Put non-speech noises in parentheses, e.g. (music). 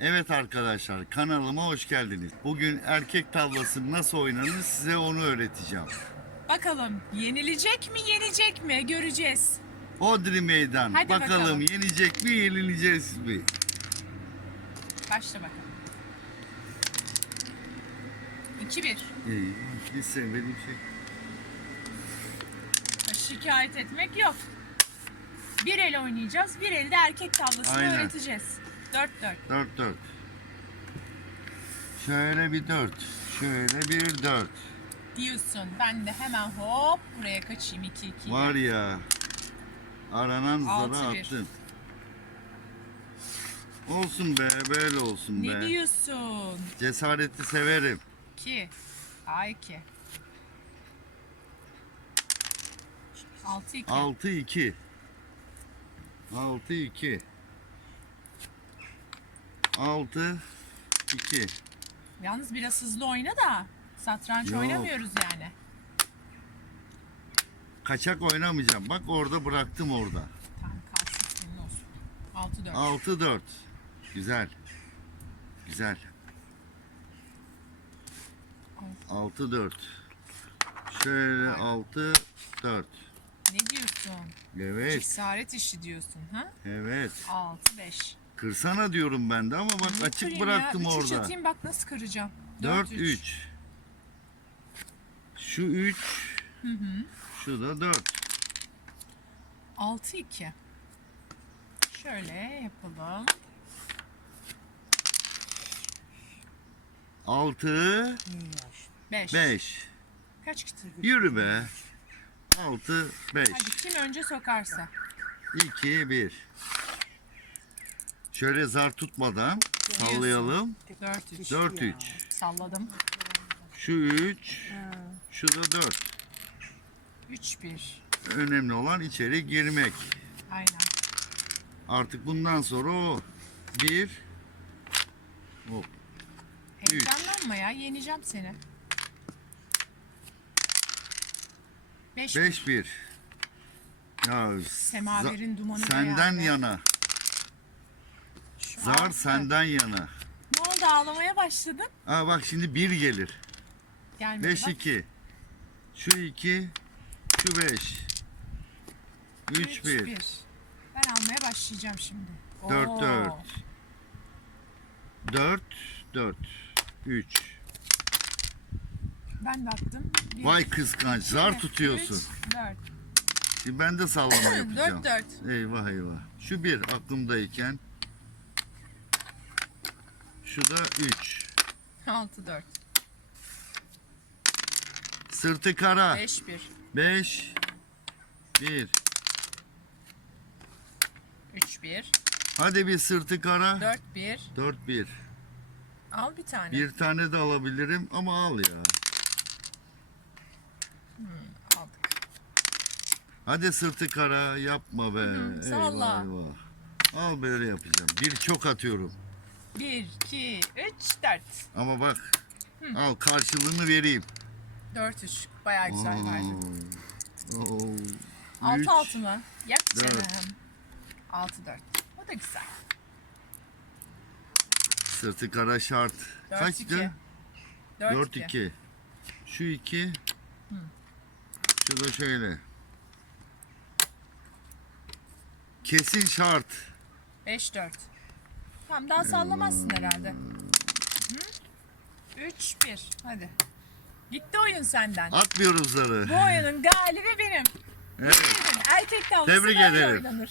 Evet arkadaşlar kanalıma hoş geldiniz. Bugün erkek tavlası nasıl oynanır size onu öğreteceğim. Bakalım yenilecek mi yenecek mi göreceğiz. Hodri meydan. Hadi bakalım, bakalım. yenecek mi yenilecek mi? Başla bakalım. 2-1. İyi, hiç sevmediğim şey. Şikayet etmek yok. Bir el oynayacağız. Bir elde erkek tavlasını Aynen. öğreteceğiz. 4-4. 4 4. Şöyle bir 4. Şöyle bir 4. diyorsun. Ben de hemen hop buraya kaçayım 2-2. Var ya. Aranan Altı zara bir. attın. Olsun be, böyle olsun Ne be. diyorsun? Cesareti severim. 2. A2. 6-2. 6 2. 6 2. 6 2. Yalnız biraz hızlı oyna da satranç Yok. oynamıyoruz yani. Kaçak oynamayacağım. Bak orada bıraktım orada. Tamam kalsın senin olsun. 6-4. 6 4. Güzel. Güzel. 6 4. Şöyle 6 4. Ne diyorsun? Evet. Cesaret işi diyorsun ha? Evet. 6-5. Kırsana diyorum ben de ama bak Ne açık kırayım bıraktım ya? Üç üç orada. atayım bak nasıl kıracağım. 4 3. Şu 3. Şu da 4. 6-2. Şöyle yapalım. 6 5. 5. Kaç kıtır? Yürü be. 6 5. Hadi kim önce sokarsa. 2 1. Şöyle zar tutmadan sallayalım. 4-3. 4 3. Salladım. Şu 3. Şu da 4. 3-1. Önemli olan içeri girmek. Aynen. Artık bundan sonra o 1 Hop. Üç. Heyecanlanma ya. Yeneceğim seni. 5 5 1. Ya Semaverin dumanı senden be. yana. Zar senden yana. Ne oldu ağlamaya başladın? Aa bak şimdi 1 gelir. Gelmedi 5 bak. 2. Şu 2. Şu 5. 3 1. bir. Ben almaya başlayacağım şimdi. 4 Oo. 4. 4 4. 3. Ben de attım. Bir, Vay kıskanç. Zar tutuyorsun. 4. Şimdi ben de sallama (clears throat) yapacağım. 4 4. Eyvah eyvah. Şu bir aklımdayken. Şu da 3. 6 4. Sırtı kara. 5 1. 5 1. 3 1. Hadi bir sırtı kara. 4 1. 4 1. Al bir tane. Bir tane de alabilirim ama al ya. Aldık. Hadi sırtı kara yapma be. hı, salla. Eyvah eyvah. Al böyle yapacağım. Bir çok atıyorum. 1 2 3 4. Ama bak. Al karşılığını vereyim. 4 3. Bayağı güzel verdin. Oo. 6 Üç. 6 mı? Yak Dört. canım. 6 4. O da güzel. Sırtı kara şart. 4 Kaçtı? 2. 4 4 2. 2. Şu 2. Şu da şöyle. Kesin şart. 5 4. Tamam daha sallamazsın herhalde. 3 1. Hadi. Gitti oyun senden. Atmıyoruz zarı. Bu oyunun galibi benim. Evet. Erkek tavlası Tebrik böyle ederim. oynanır.